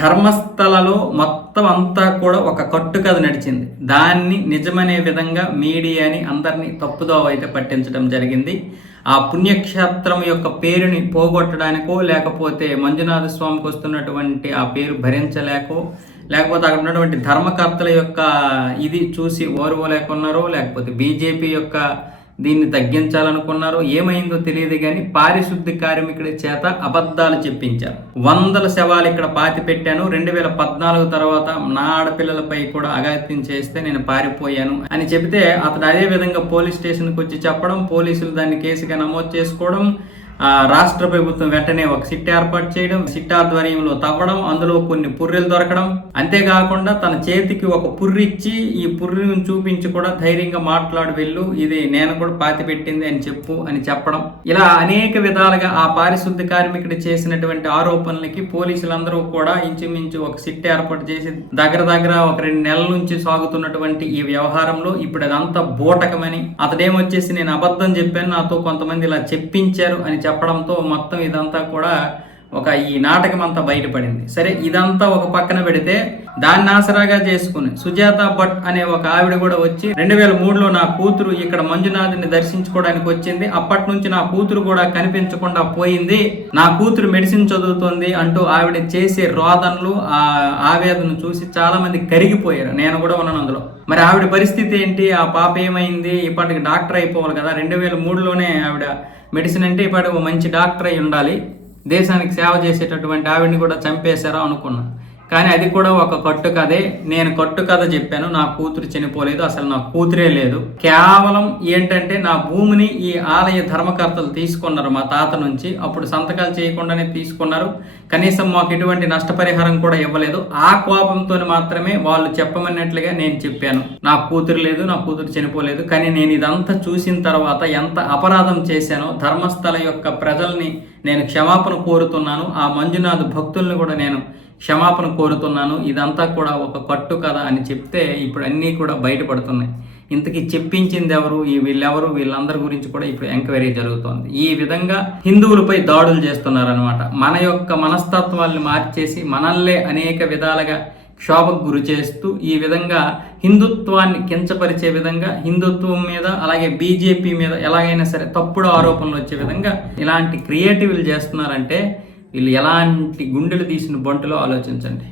ధర్మస్థలలో మొత్తం అంతా కూడా ఒక కట్టు కథ నడిచింది. దాన్ని నిజమనే విధంగా మీడియాని అందరినీ తప్పుదోవ అయితే పట్టించడం జరిగింది. ఆ పుణ్యక్షేత్రం యొక్క పేరుని పోగొట్టడానికో లేకపోతే మంజునాథ స్వామికి వస్తున్నటువంటి ఆ పేరు భరించలేకో లేకపోతే అక్కడ ఉన్నటువంటి ధర్మకర్తల యొక్క ఇది చూసి ఓర్వలేకున్నారో లేకపోతే బీజేపీ యొక్క దీన్ని తగ్గించాలనుకున్నారో ఏమైందో తెలియదు కానీ పారిశుద్ధ కార్మికుడి చేత అబద్ధాలు చెప్పించారు. వందల శవాలు ఇక్కడ పాతి పెట్టాను. రెండు వేల పద్నాలుగు తర్వాత నా ఆడపిల్లలపై కూడా అగాత్యం చేస్తే నేను పారిపోయాను అని చెబితే అతడు అదే విధంగా పోలీస్ స్టేషన్కి వచ్చి చెప్పడం పోలీసులు దాన్ని కేసుగా నమోదు చేసుకోవడం రాష్ట్ర ప్రభుత్వం వెంటనే ఒక సిట్ ఏర్పాటు చేయడం సిట్ ఆధ్వర్యంలో తవ్వడం అందులో కొన్ని పుర్రెలు దొరకడం. అంతేకాకుండా తన చేతికి ఒక పుర్రిచ్చి ఈ పుర్రిని చూపించి కూడా ధైర్యంగా మాట్లాడి వెళ్ళు ఇది నేను కూడా పాతి పెట్టింది అని చెప్పు అని చెప్పడం. ఇలా అనేక విధాలుగా ఆ పారిశుద్ధ కార్మికుడు చేసినటువంటి ఆరోపణలకి పోలీసులందరూ కూడా ఇంచుమించు ఒక సిట్ ఏర్పాటు చేసి దగ్గర దగ్గర ఒక రెండు నెలల నుంచి సాగుతున్నటువంటి ఈ వ్యవహారంలో ఇప్పుడు అదంతా బూటకమని. అతడేమొచ్చేసి నేను అబద్ధం చెప్పాను నాతో కొంతమంది ఇలా చెప్పించారు అని చెప్పడంతో మొత్తం ఇదంతా కూడా ఒక ఈ నాటకం అంతా బయటపడింది. సరే ఇదంతా ఒక పక్కన పెడితే దాన్ని ఆసరాగా చేసుకుని సుజాత భట్ అనే ఒక ఆవిడ కూడా వచ్చి రెండు వేల మూడులో నా కూతురు ఇక్కడ మంజునాథుని దర్శించుకోవడానికి వచ్చింది. అప్పటి నుంచి నా కూతురు కూడా కనిపించకుండా పోయింది. నా కూతురు మెడిసిన్ చదువుతుంది అంటూ ఆవిడ చేసే రోదనలు ఆ ఆవేదన చూసి చాలా మంది కరిగిపోయారు. నేను కూడా ఉన్నాను అందులో. మరి ఆవిడ పరిస్థితి ఏంటి? ఆ పాప ఏమైంది? ఇప్పటికి డాక్టర్ అయిపోవాలి కదా. రెండు వేల మూడులోనే ఆవిడ మెడిసిన్ అంటే ఇప్పటికి ఒక మంచి డాక్టర్ అయి ఉండాలి. దేశానికి సేవ చేసేటటువంటి ఆవిడని కూడా చంపేశారా అనుకున్నా. కానీ అది కూడా ఒక కట్టు కథే. నేను కట్టు కథ చెప్పాను నా కూతురు చనిపోలేదు అసలు నా కూతురే లేదు. కేవలం ఏంటంటే నా భూమిని ఈ ఆలయ ధర్మకర్తలు తీసుకున్నారు మా తాత నుంచి. అప్పుడు సంతకాలు చేయకుండానే తీసుకున్నారు. కనీసం మాకు ఎటువంటి నష్టపరిహారం కూడా ఇవ్వలేదు. ఆ కోపంతో మాత్రమే వాళ్ళు చెప్పమన్నట్లుగా నేను చెప్పాను. నా కూతురు లేదు నా కూతురు చనిపోలేదు. కానీ నేను ఇదంతా చూసిన తర్వాత ఎంత అపరాధం చేశానో ధర్మస్థల యొక్క ప్రజల్ని నేను క్షమాపణ కోరుతున్నాను. ఆ మంజునాథ్ భక్తుల్ని కూడా నేను క్షమాపణ కోరుతున్నాను. ఇదంతా కూడా ఒక కట్టు కదా అని చెప్తే ఇప్పుడు అన్నీ కూడా బయటపడుతున్నాయి. ఇంతకీ చెప్పించింది ఎవరు ఈ వీళ్ళెవరు? వీళ్ళందరి గురించి కూడా ఇప్పుడు ఎంక్వైరీ జరుగుతోంది. ఈ విధంగా హిందువులపై దాడులు చేస్తున్నారనమాట మన యొక్క మనస్తత్వాల్ని మార్చేసి మనల్నే అనేక విధాలుగా క్షోభకు గురి చేస్తూ ఈ విధంగా హిందుత్వాన్ని కించపరిచే విధంగా హిందుత్వం మీద అలాగే బీజేపీ మీద ఎలాగైనా సరే తప్పుడు ఆరోపణలు వచ్చే విధంగా ఇలాంటి క్రియేటివ్లు చేస్తున్నారంటే వీళ్ళు ఎలాంటి గుండెలు తీసిన బొంటలో ఆలోచించండి.